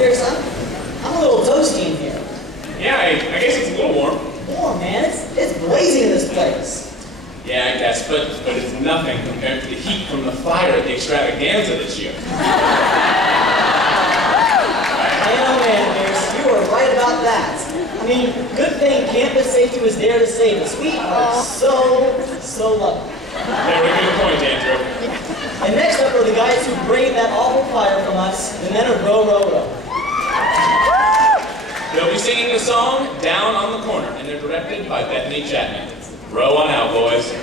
here, son? I'm a little toasty in here. Yeah, I guess it's a little warm. Warm, man. It's blazing in this place. Yeah, I guess, but it's nothing compared to the heat from the fire at the extravaganza this year. Man, oh man, Pierce, you are right about that. I mean, good thing campus safety was there to save us. We are so lucky. Very good point, Andrew. And next up are the guys who braved that awful fire from us, the men of Row, Row, Row. They'll be singing the song Down on the Corner, and they're directed by Bethany Chapman. Row on out, boys.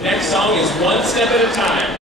The next song is One Step at a Time.